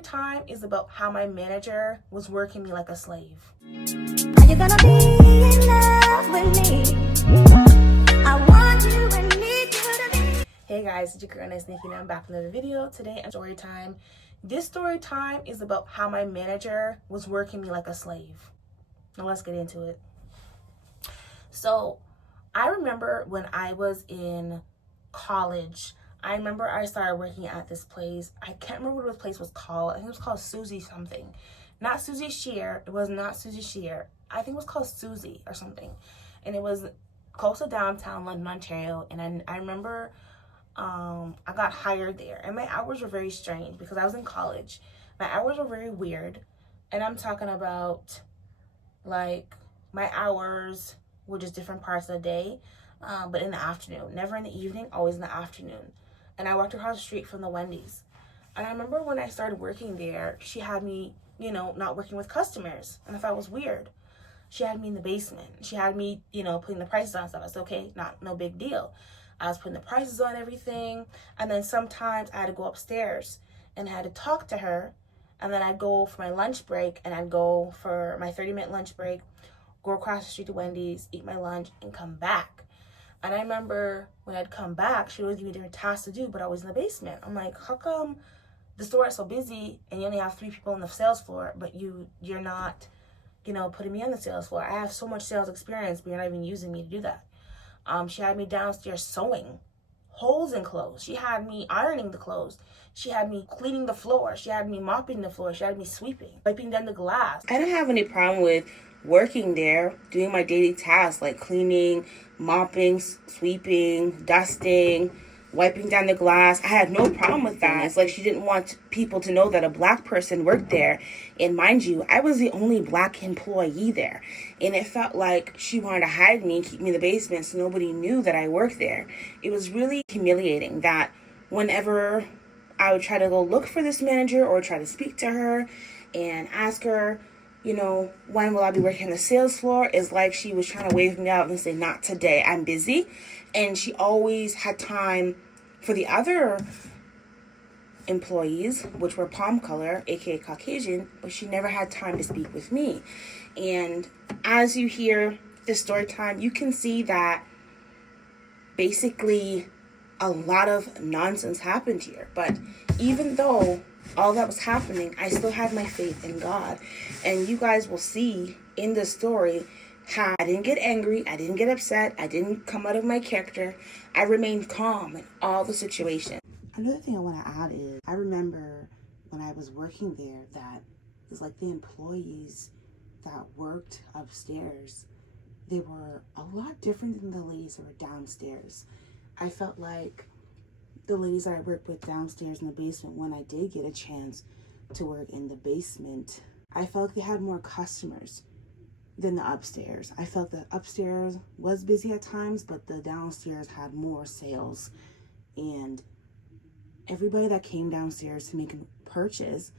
story time is about how my manager was working me like a slave. Are you gonna be in love with me? I want you and need you to be. Hey guys, it's your girl NicceNikki and I'm back with another video. Today on story time. This story time is about how my manager was working me like a slave. Now let's get into it. So I remember when I was in college, I remember I started working at this place. I can't remember what the place was called. I think it was called Susie something. Not Susie Shear. It was not Susie Shear. I think it was called Susie or something. And it was close to downtown London, Ontario. And I remember I got hired there. And my hours were very strange because I was in college. My hours were very weird. And I'm talking about, like, my hours were just different parts of the day. But in the afternoon. Never in the evening, always in the afternoon. And I walked across the street from the Wendy's. And I remember when I started working there, she had me, not working with customers. And I thought it was weird. She had me in the basement. She had me, putting the prices on stuff. I said, okay, no big deal. I was putting the prices on everything. And then sometimes I had to go upstairs and I had to talk to her. And then I'd go for my lunch break and I'd go for my 30-minute lunch break, go across the street to Wendy's, eat my lunch, and come back. And I remember when I'd come back, she would give me different tasks to do, but I was in the basement. I'm like, how come the store is so busy and you only have 3 people on the sales floor, but you're not, putting me on the sales floor? I have so much sales experience, but you're not even using me to do that. She had me downstairs sewing holes in clothes. She had me ironing the clothes. She had me cleaning the floor. She had me mopping the floor. She had me sweeping, wiping down the glass. I didn't have any problem with working there, doing my daily tasks like cleaning, mopping, sweeping, dusting, wiping down the glass. I had no problem with that. It's like she didn't want people to know that a black person worked there. And mind you, I was the only black employee there. And it felt like she wanted to hide me and keep me in the basement so nobody knew that I worked there. It was really humiliating that whenever I would try to go look for this manager or try to speak to her and ask her, when will I be working on the sales floor? It's like she was trying to wave me out and say, not today, I'm busy. And she always had time for the other employees, which were palm color, aka Caucasian, but she never had time to speak with me. And as you hear this story time, you can see that basically a lot of nonsense happened here. But even though all that was happening, I still had my faith in God. And you guys will see in this story how I didn't get angry, I didn't get upset, I didn't come out of my character. I remained calm in all the situations. Another thing I want to add is I remember when I was working there that it's like the employees that worked upstairs, they were a lot different than the ladies that were downstairs. I felt like the ladies that I worked with downstairs in the basement, when I did get a chance to work in the basement, I felt like they had more customers than the upstairs. I felt that upstairs was busy at times, but the downstairs had more sales. And everybody that came downstairs to make a purchase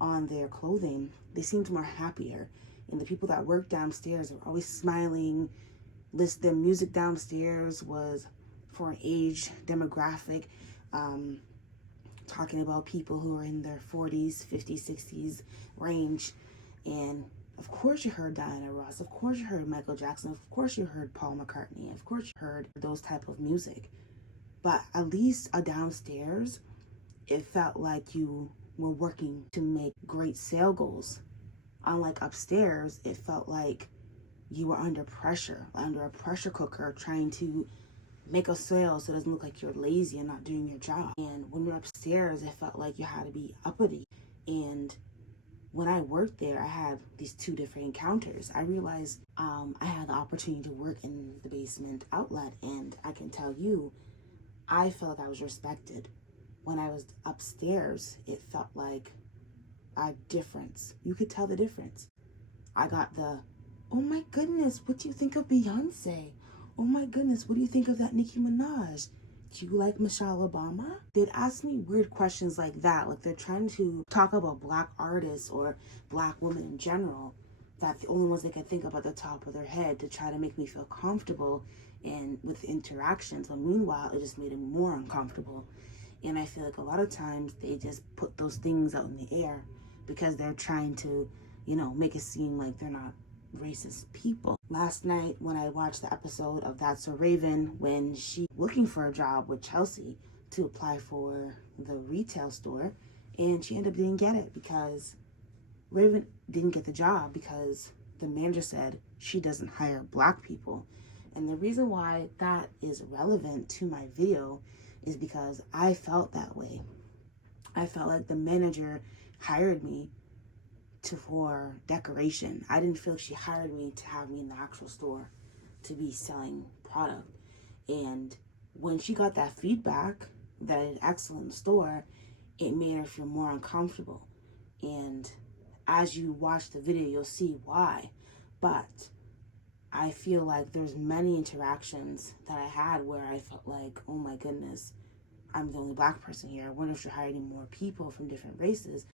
on their clothing, they seemed more happier. And the people that worked downstairs were always smiling. The music downstairs was for an age demographic, talking about people who are in their 40s, 50s, 60s range. And of course you heard Diana Ross, of course you heard Michael Jackson, of course you heard Paul McCartney, of course you heard those type of music. But at least downstairs, it felt like you were working to make great sale goals. Unlike upstairs, it felt like you were under pressure, under a pressure cooker, trying to make a sale so it doesn't look like you're lazy and not doing your job. And when you're upstairs, it felt like you had to be uppity. And when I worked there, I had these 2 different encounters. I realized I had the opportunity to work in the basement outlet, and I can tell you, I felt like I was respected. When I was upstairs, it felt like a difference. You could tell the difference. I got the, oh my goodness, what do you think of Beyonce? Oh my goodness, what do you think of that Nicki Minaj? Do you like Michelle Obama? They'd ask me weird questions like that. Like they're trying to talk about black artists or black women in general. That the only ones they could think of at the top of their head to try to make me feel comfortable and with interactions. But meanwhile, it just made it more uncomfortable. And I feel like a lot of times they just put those things out in the air because they're trying to, make it seem like they're not racist people. Last night when I watched the episode of That's So Raven, when she looking for a job with Chelsea to apply for the retail store, and she ended up didn't get it because Raven didn't get the job because the manager said she doesn't hire black people. And the reason why that is relevant to my video is because I felt that way. I felt like the manager hired me for decoration. I didn't feel like she hired me to have me in the actual store to be selling product. And when she got that feedback that I did excellent in the store, it made her feel more uncomfortable. And as you watch the video, you'll see why. But I feel like there's many interactions that I had where I felt like, oh my goodness, I'm the only black person here. I wonder if you're hiring more people from different races.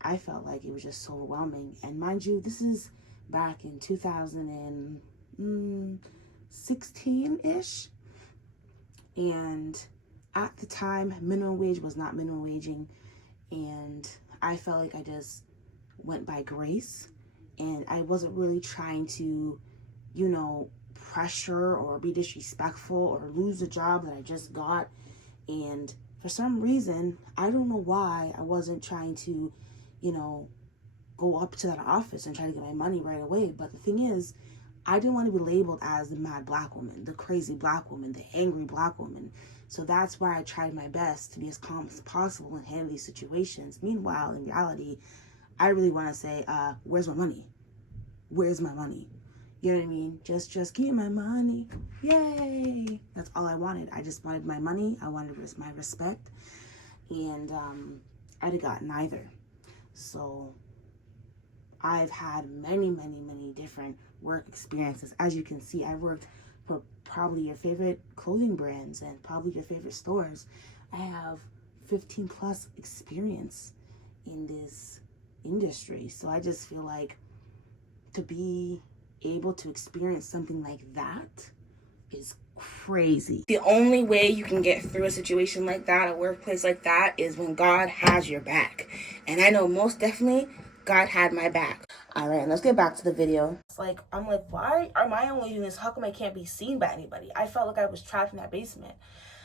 I felt like it was just so overwhelming. And mind you, this is back in 2016-ish. And at the time, minimum wage was not minimum waging. And I felt like I just went by grace. And I wasn't really trying to, pressure or be disrespectful or lose the job that I just got. And for some reason, I don't know why I wasn't trying to, go up to that office and try to get my money right away. But the thing is, I didn't want to be labeled as the mad black woman, the crazy black woman, the angry black woman. So that's why I tried my best to be as calm as possible and handle these situations. Meanwhile, in reality, I really want to say, where's my money? Where's my money? You know what I mean? Just give me my money. Yay! That's all I wanted. I just wanted my money. I wanted my respect. And I'd got neither. So I've had many, many, many different work experiences. As you can see, I worked for probably your favorite clothing brands and probably your favorite stores. I have 15 plus experience in this industry. So I just feel like to be able to experience something like that is crazy. The only way you can get through a situation like that, a workplace like that, is when God has your back. And I know most definitely God had my back. All right, let's get back to the video. It's like, I'm like, why am I only doing this? How come I can't be seen by anybody? I felt like I was trapped in that basement.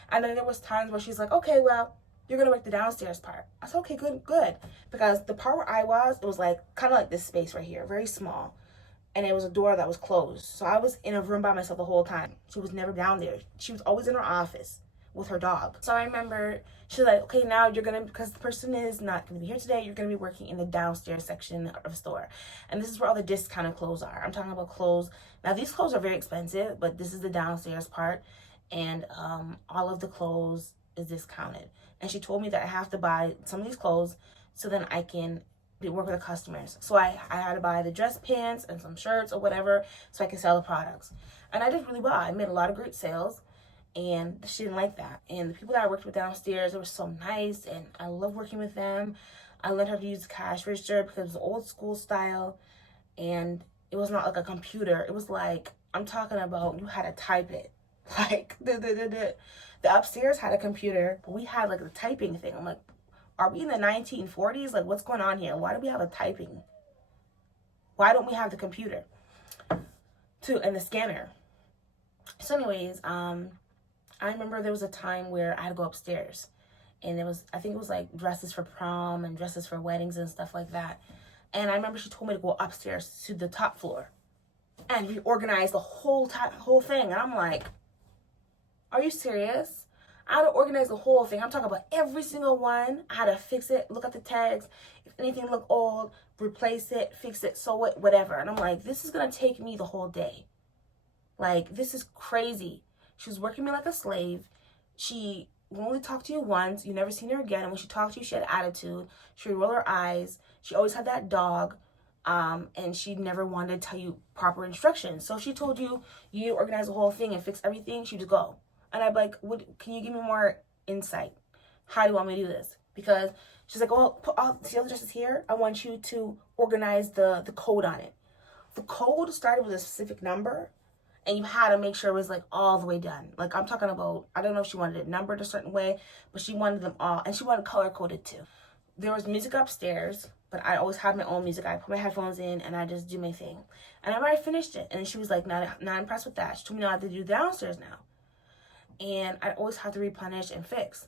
And then there was times where she's like, okay, well, you're gonna work the downstairs part. I said, okay, good. Because the part where I was, it was like kind of like this space right here, very small. And it was a door that was closed. So I was in a room by myself the whole time. She was never down there. She was always in her office with her dog. So I remember she's like, okay, now you're gonna, because the person is not gonna be here today, you're gonna be working in the downstairs section of the store. And this is where all the discounted clothes are. I'm talking about clothes. Now these clothes are very expensive, but this is the downstairs part. And all of the clothes is discounted. And she told me that I have to buy some of these clothes so then I can work with the customers. So I had to buy the dress pants and some shirts or whatever so I could sell the products. And I did really well. I made a lot of great sales, and she didn't like that. And the people that I worked with downstairs, they were so nice, and I love working with them. I learned how to use the cash register because it was old school style, and it was not like a computer. It was like, I'm talking about, you had to type it. Like the upstairs had a computer, but we had like a typing thing. I'm like, are we in the 1940s? Like, what's going on here? Why do we have a typing? Why don't we have the computer and the scanner? So anyways, I remember there was a time where I had to go upstairs, and I think it was like dresses for prom and dresses for weddings and stuff like that. And I remember she told me to go upstairs to the top floor and reorganize the whole thing. And I'm like, are you serious? I had to organize the whole thing. I'm talking about every single one. I had to fix it, look at the tags. If anything looked old, replace it, fix it, sew it, whatever. And I'm like, this is going to take me the whole day. Like, this is crazy. She was working me like a slave. She will only talk to you once. You never seen her again. And when she talked to you, she had attitude. She would roll her eyes. She always had that dog. And she never wanted to tell you proper instructions. So if she told you, you organize the whole thing and fix everything, she'd just go. And I'd be like, can you give me more insight? How do you want me to do this? Because she's like, well, put all the other dresses here. I want you to organize the code on it. The code started with a specific number, and you had to make sure it was like all the way done. Like I'm talking about, I don't know if she wanted it numbered a certain way, but she wanted them all, and she wanted color coded too. There was music upstairs, but I always had my own music. I put my headphones in and I just do my thing. And I already finished it, and then she was like not impressed with that. She told me I had to do downstairs now, and I always have to replenish and fix,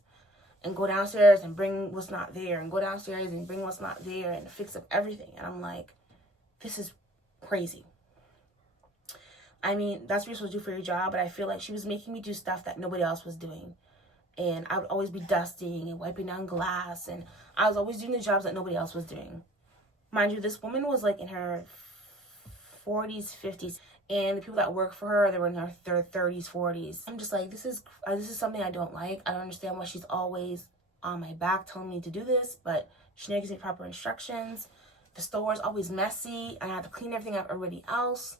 and go downstairs and bring what's not there, and go downstairs and bring what's not there, and fix up everything. And I'm like, this is crazy. I mean, that's what you're supposed to do for your job, but I feel like she was making me do stuff that nobody else was doing. And I would always be dusting and wiping down glass, and I was always doing the jobs that nobody else was doing. Mind you, this woman was like in her 40s, 50s, and the people that work for her, they were in their 30s, 40s. I'm just like, this is something I don't like. I don't understand why she's always on my back telling me to do this, but she never gives me proper instructions. The store is always messy, and I have to clean everything up everybody else.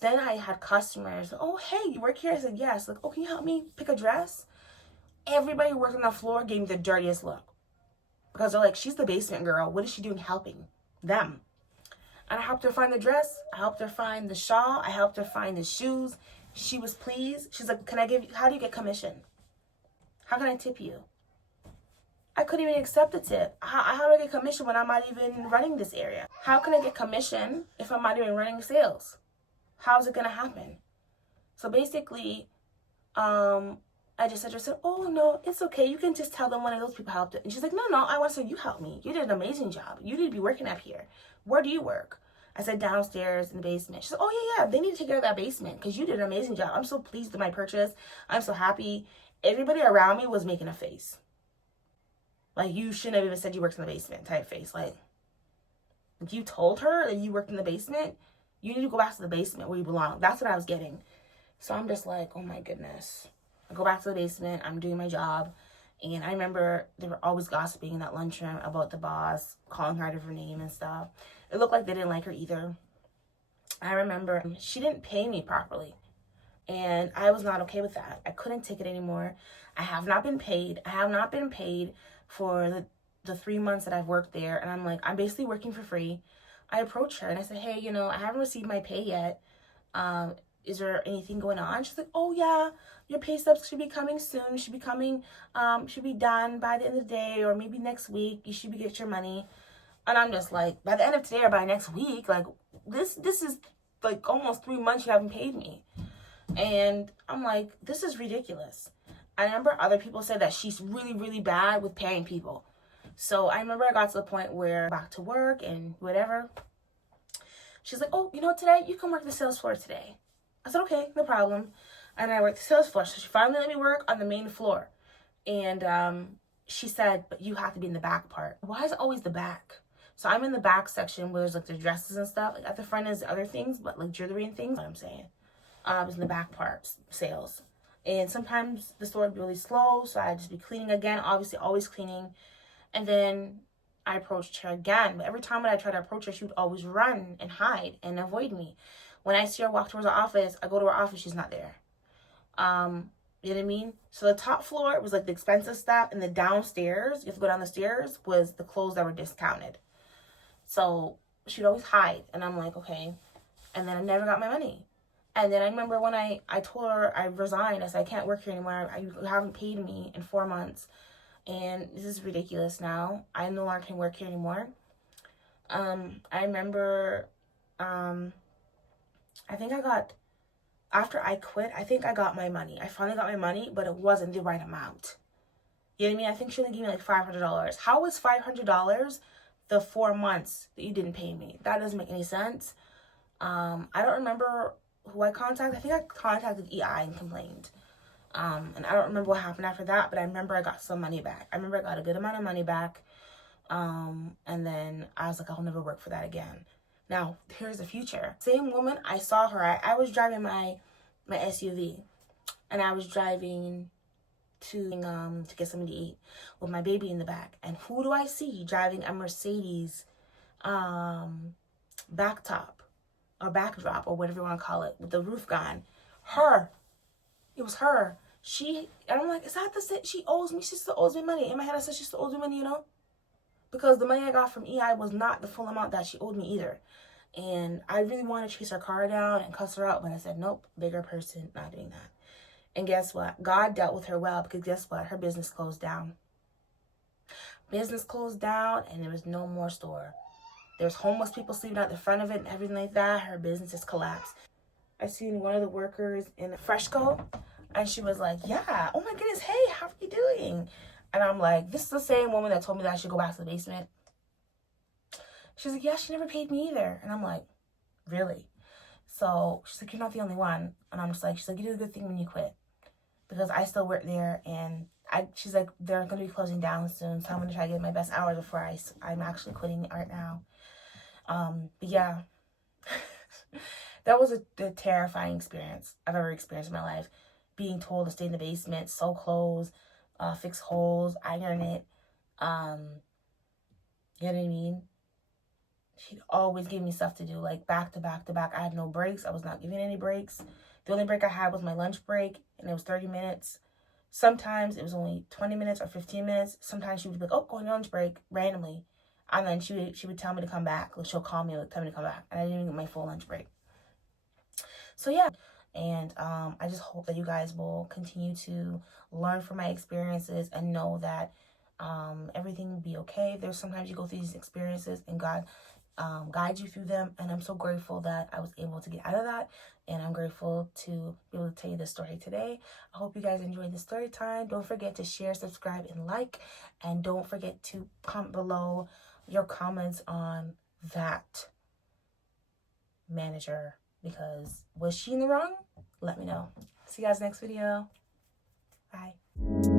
Then I had customers, oh, hey, you work here? I said, yes. Like, oh, can you help me pick a dress? Everybody working on the floor gave me the dirtiest look. Because they're like, she's the basement girl. What is she doing helping them? And I helped her find the dress. I helped her find the shawl. I helped her find the shoes. She was pleased. She's like, how do you get commission? How can I tip you? I couldn't even accept the tip. How do I get commission when I'm not even running this area? How can I get commission if I'm not even running sales? How's it going to happen? So basically, I just said to her, oh, no, it's okay. You can just tell them one of those people helped it. And she's like, no, I want to say you helped me. You did an amazing job. You need to be working up here. Where do you work? I said downstairs in the basement. She said, oh, yeah, they need to take care of that basement because you did an amazing job. I'm so pleased with my purchase. I'm so happy. Everybody around me was making a face. Like, you shouldn't have even said you worked in the basement type face. Like you told her that you worked in the basement. You need to go back to the basement where you belong. That's what I was getting. So I'm just like, oh, my goodness. I go back to the basement. I'm doing my job. And I remember they were always gossiping in that lunchroom about the boss, calling her out of her name and stuff. It looked like they didn't like her either. I remember she didn't pay me properly. And I was not okay with that. I couldn't take it anymore. I have not been paid. I have not been paid for the 3 months that I've worked there. And I'm like, I'm basically working for free. I approached her and I said, hey, I haven't received my pay yet. Is there anything going on? She's like, oh, yeah, your pay stubs should be coming soon. Should be done by the end of the day or maybe next week. You should get your money. And I'm just like, by the end of today or by next week, like, this is like almost 3 months you haven't paid me. And I'm like, this is ridiculous. I remember other people said that she's really, really bad with paying people. So I remember I got to the point where back to work and whatever. She's like, oh, today you can work the sales floor today. I said, okay, no problem. And I worked the sales floor. So she finally let me work on the main floor. And she said, but you have to be in the back part. Why is it always the back? So I'm in the back section where there's like the dresses and stuff. Like at the front is other things, but like jewelry and things. What I'm saying. I was in the back part, sales. And sometimes the store would be really slow. So I'd just be cleaning again. Obviously, always cleaning. And then I approached her again. But every time when I tried to approach her, she would always run and hide and avoid me. When I see her walk towards her office, I go to her office, she's not there. You know what I mean? So the top floor was like the expensive stuff, and the downstairs, you have to go down the stairs, was the clothes that were discounted. So she'd always hide, and I'm like, okay. And then I never got my money. And then I remember when I told her I resigned, I said, I can't work here anymore. You haven't paid me in 4 months. And this is ridiculous now. I no longer can work here anymore. I remember, I think after I quit, I think I got my money. I finally got my money, but it wasn't the right amount. You know what I mean? I think she only gave me like $500. How was $500 the 4 months that you didn't pay me? That doesn't make any sense. I don't remember who I contacted. I think I contacted EI and complained. And I don't remember what happened after that, but I remember I got some money back. I remember I got a good amount of money back. And then I was like, I'll never work for that again. Now, here's the future. Same woman, I saw her. I was driving my SUV, and I was driving to get something to eat with my baby in the back. And who do I see driving a Mercedes backtop or backdrop or whatever you want to call it with the roof gone? Her. It was her. And I'm like, is that the she owes me? She still owes me money. In my head, I said she still owes me money, because the money I got from EI was not the full amount that she owed me either. And I really want to chase her car down and cuss her out, but I said, nope, bigger person, not doing that. And guess what? God dealt with her well, because guess what? Her business closed down. Business closed down, and there was no more store. There's homeless people sleeping out the front of it and everything like that. Her business has collapsed. I seen one of the workers in Freshco, and she was like, yeah, oh my goodness, hey, how are you doing? And I'm like, this is the same woman that told me that I should go back to the basement. She's like, yeah, she never paid me either. And I'm like, really? So she's like, you're not the only one. And I'm just like, she's like, you did a good thing when you quit, because I still work there, and she's like, they're going to be closing down soon, so I'm going to try to get my best hours before I'm actually quitting right now. But yeah, that was a terrifying experience I've ever experienced in my life. Being told to stay in the basement, sew clothes, fix holes, iron it. You know what I mean? She'd always give me stuff to do, like back to back to back. I had no breaks. I was not giving any breaks. The only break I had was my lunch break, and it was 30 minutes. Sometimes it was only 20 minutes or 15 minutes. Sometimes she would be like, oh, go on your lunch break, randomly. And then she would tell me to come back. Like, she'll call me and tell me to come back. And I didn't even get my full lunch break. So yeah. And I just hope that you guys will continue to learn from my experiences and know that everything will be okay. There's sometimes you go through these experiences and God guides you through them. And I'm so grateful that I was able to get out of that. And I'm grateful to be able to tell you this story today. I hope you guys enjoyed the story time. Don't forget to share, subscribe, and like. And don't forget to comment below your comments on that manager, because was she in the wrong? Let me know. See you guys next video. Bye.